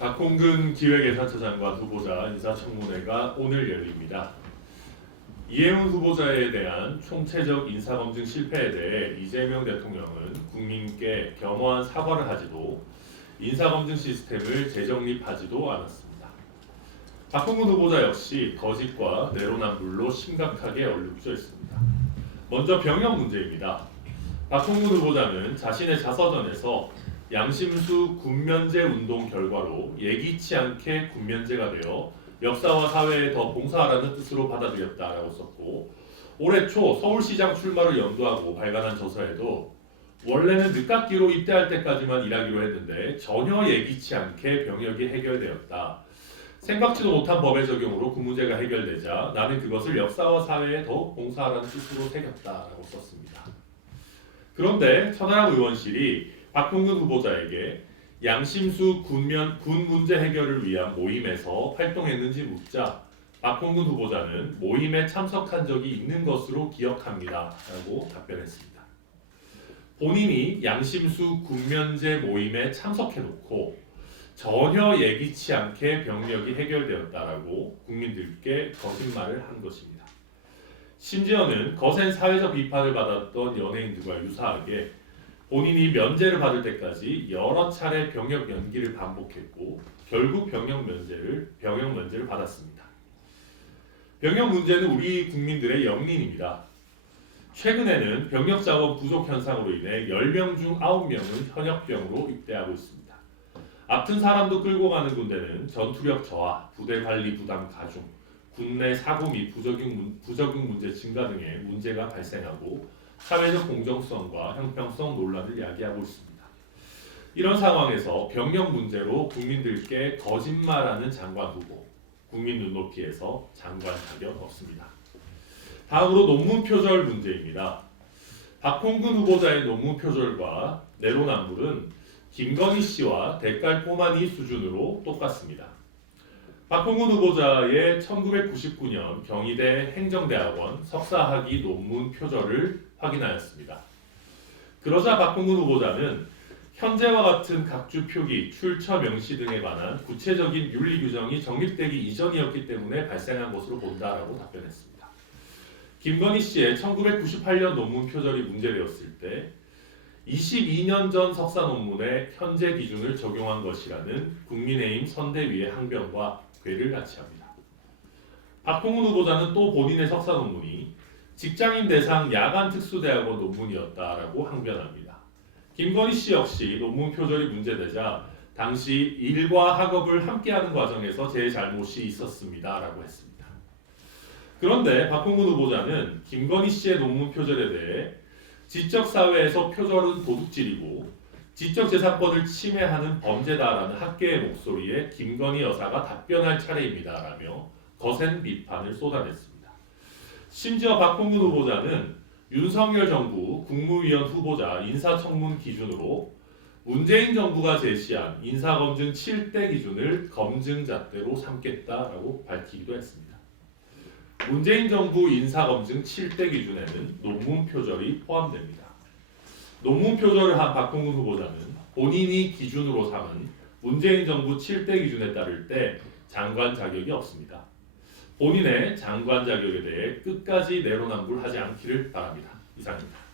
박홍근 기획예산처 장관 후보자 인사청문회가 오늘 열립니다. 이해운 후보자에 대한 총체적 인사검증 실패에 대해 이재명 대통령은 국민께 겸허한 사과를 하지도 인사검증 시스템을 재정립하지도 않았습니다. 박홍근 후보자 역시 거짓과 내로남불로 심각하게 얼룩져 있습니다. 먼저 병역 문제입니다. 박홍근 후보자는 자신의 자서전에서 양심수 군면제 운동 결과로 예기치 않게 군면제가 되어 역사와 사회에 더 봉사하라는 뜻으로 받아들였다라고 썼고, 올해 초 서울시장 출마를 염두하고 발간한 저서에도 원래는 늦깎이로 입대할 때까지만 일하기로 했는데 전혀 예기치 않게 병역이 해결되었다. 생각지도 못한 법의 적용으로 그 문제가 해결되자 나는 그것을 역사와 사회에 더욱 봉사하라는 뜻으로 새겼다라고 썼습니다. 그런데 천하람 의원실이 박홍근 후보자에게 양심수 군 문제 해결을 위한 모임에서 활동했는지 묻자 박홍근 후보자는 모임에 참석한 적이 있는 것으로 기억합니다 라고 답변했습니다. 본인이 양심수 군면제 모임에 참석해놓고 전혀 예기치 않게 병력이 해결되었다라고 국민들께 거짓말을 한 것입니다. 심지어는 거센 사회적 비판을 받았던 연예인들과 유사하게 본인이 면제를 받을 때까지 여러 차례 병역 연기를 반복했고 결국 병역 면제를 받았습니다. 병역 문제는 우리 국민들의 영린입니다. 최근에는 병역 자원 부족 현상으로 인해 10명 중 9명은 현역병으로 입대하고 있습니다. 아픈 사람도 끌고 가는 군대는 전투력 저하, 부대 관리 부담 가중, 군내 사고 및 부적응 문제 증가 등의 문제가 발생하고 사회적 공정성과 형평성 논란을 야기하고 있습니다. 이런 상황에서 병역 문제로 국민들께 거짓말하는 장관 후보, 국민 눈높이에서 장관 자격 없습니다. 다음으로 논문 표절 문제입니다. 박홍근 후보자의 논문 표절과 내로남불은 김건희 씨와 대깔꼬마니 수준으로 똑같습니다. 박홍근 후보자의 1999년 경희대 행정대학원 석사학위 논문 표절을 확인하였습니다. 그러자 박홍근 후보자는 현재와 같은 각주 표기, 출처 명시 등에 관한 구체적인 윤리 규정이 정립되기 이전이었기 때문에 발생한 것으로 본다라고 답변했습니다. 김건희 씨의 1998년 논문 표절이 문제되었을 때 22년 전 석사 논문에 현재 기준을 적용한 것이라는 국민의힘 선대위의 항변과 괴를 같이 합니다. 박홍근 후보자는 또 본인의 석사 논문이 직장인 대상 야간 특수대학원 논문이었다라고 항변합니다. 김건희 씨 역시 논문 표절이 문제되자 당시 일과 학업을 함께하는 과정에서 제 잘못이 있었습니다라고 했습니다. 그런데 박홍근 후보자는 김건희 씨의 논문 표절에 대해 지적사회에서 표절은 도둑질이고 지적재산권을 침해하는 범죄다라는 학계의 목소리에 김건희 여사가 답변할 차례입니다라며 거센 비판을 쏟아냈습니다. 심지어 박홍근 후보자는 윤석열 정부 국무위원 후보자 인사청문 기준으로 문재인 정부가 제시한 인사검증 7대 기준을 검증잣대로 삼겠다라고 밝히기도 했습니다. 문재인 정부 인사검증 7대 기준에는 논문 표절이 포함됩니다. 논문 표절을 한 박홍근 후보자는 본인이 기준으로 삼은 문재인 정부 7대 기준에 따를 때 장관 자격이 없습니다. 본인의 장관 자격에 대해 끝까지 내로남불하지 않기를 바랍니다. 이상입니다.